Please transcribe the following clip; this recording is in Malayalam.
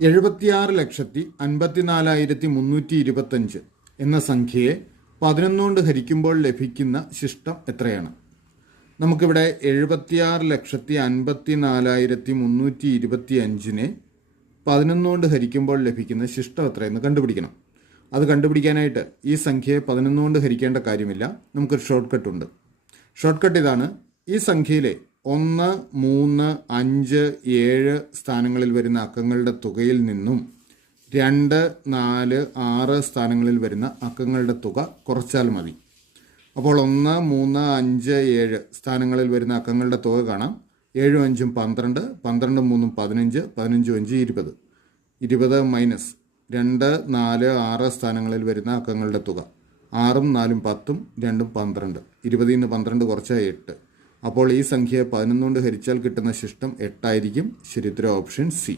76,54,325 എന്ന സംഖ്യയെ 11 കൊണ്ട് ഹരിക്കുമ്പോൾ ലഭിക്കുന്ന ശിഷ്ടം എത്രയാണ്? നമുക്കിവിടെ 76,54,325 11 കൊണ്ട് ഹരിക്കുമ്പോൾ ലഭിക്കുന്ന ശിഷ്ടം എത്രയെന്ന് കണ്ടുപിടിക്കണം. അത് കണ്ടുപിടിക്കാനായിട്ട് ഈ സംഖ്യയെ 11 കൊണ്ട് ഹരിക്കേണ്ട കാര്യമില്ല. നമുക്കൊരു ഷോർട്ട് കട്ട് ഉണ്ട്. ഷോർട്ട് കട്ട് ഇതാണ്. ഈ സംഖ്യയിലെ 1, 3, 5, 7 സ്ഥാനങ്ങളിൽ വരുന്ന അക്കങ്ങളുടെ തുകയിൽ നിന്നും 2, 4, 6 സ്ഥാനങ്ങളിൽ വരുന്ന അക്കങ്ങളുടെ തുക കുറച്ചാൽ മതി. അപ്പോൾ 1, 3, 5, 7 സ്ഥാനങ്ങളിൽ വരുന്ന അക്കങ്ങളുടെ തുക കാണാം. 7, 5, 12, 12, 3, 15, 15, 5, 20. 20 മൈനസ് 2, 4, 6 സ്ഥാനങ്ങളിൽ വരുന്ന അക്കങ്ങളുടെ തുക 6, 4, 10, 2, 12. 20 നിന്ന് 12 കുറച്ചാൽ 8. അപ്പോൾ ഈ സംഖ്യയെ 11 കൊണ്ട് ഹരിച്ചാൽ കിട്ടുന്ന ശിഷ്ടം 8 ആയിരിക്കും. ശരിയുത്തരം ഓപ്ഷൻ സി.